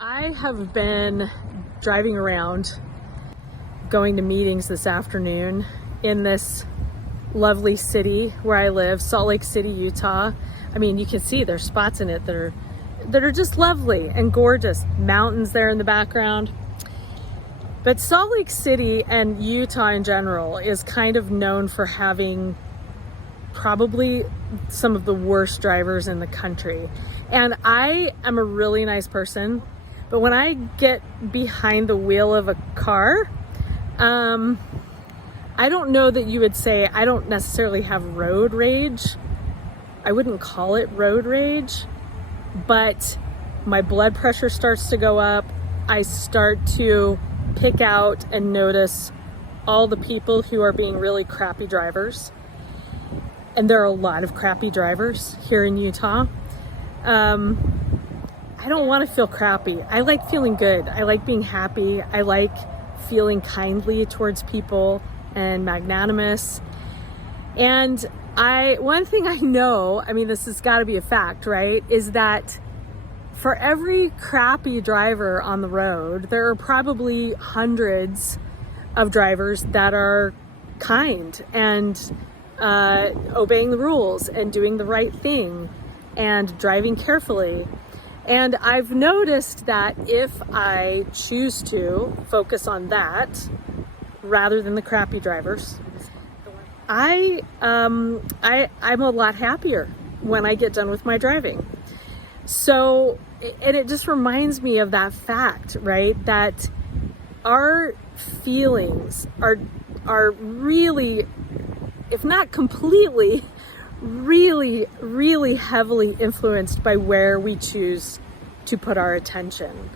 I have been driving around, going to meetings this afternoon in this lovely city where I live, Salt Lake City, Utah. I mean, you can see there's spots in it that are just lovely and gorgeous. Mountains there in the background. But Salt Lake City and Utah in general is kind of known for having probably some of the worst drivers in the country. And I am a really nice person, but when I get behind the wheel of a car, I don't know that you would say I don't necessarily have road rage. I wouldn't call it road rage, but my blood pressure starts to go up. I start to pick out and notice all the people who are being really crappy drivers. And there are a lot of crappy drivers here in Utah. I don't want to feel crappy. I like feeling good. I like being happy. I like feeling kindly towards people and magnanimous. And one thing I know, I mean, this has got to be a fact, right? Is that for every crappy driver on the road, there are probably hundreds of drivers that are kind and obeying the rules and doing the right thing and driving carefully. And I've noticed that if I choose to focus on that rather than the crappy drivers, I'm a lot happier when I get done with my driving. So, and it just reminds me of that fact, right? That our feelings are really, if not completely, really, really heavily influenced by where we choose to put our attention.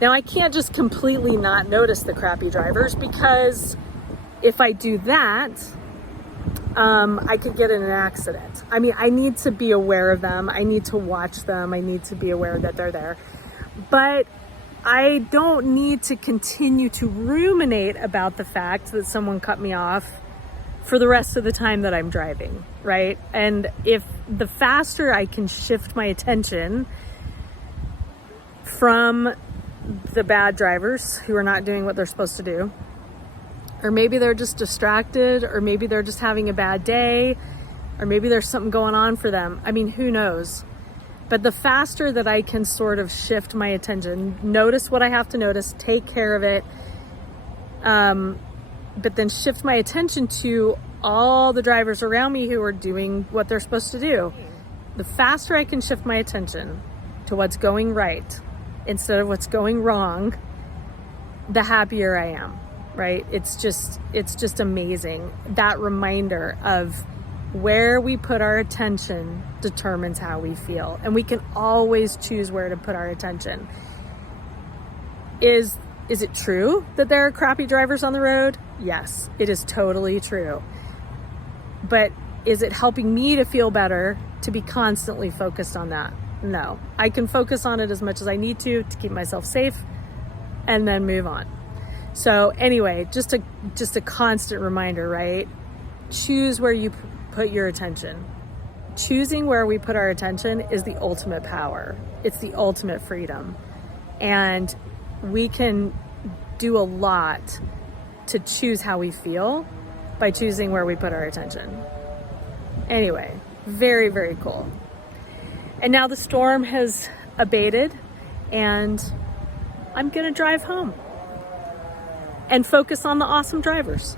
Now, I can't just completely not notice the crappy drivers, because if I do that, I could get in an accident. I mean, I need to be aware of them. I need to watch them. I need to be aware that they're there. But I don't need to continue to ruminate about the fact that someone cut me off for the rest of the time that I'm driving, right? And if the faster I can shift my attention from the bad drivers who are not doing what they're supposed to do, or maybe they're just distracted, or maybe they're just having a bad day, or maybe there's something going on for them. I mean, who knows? But the faster that I can sort of shift my attention, notice what I have to notice, take care of it, but then shift my attention to all the drivers around me who are doing what they're supposed to do. The faster I can shift my attention to what's going right instead of what's going wrong, the happier I am, right? It's just amazing. That reminder of where we put our attention determines how we feel. And we can always choose where to put our attention. Is it true that there are crappy drivers on the road? Yes, it is totally true. But is it helping me to feel better to be constantly focused on that? No. I can focus on it as much as I need to keep myself safe and then move on. So anyway, just a constant reminder, right? Choose where you put your attention. Choosing where we put our attention is the ultimate power. It's the ultimate freedom. And we can do a lot to choose how we feel by choosing where we put our attention. Anyway, very, very cool. And now the storm has abated, and I'm gonna drive home and focus on the awesome drivers.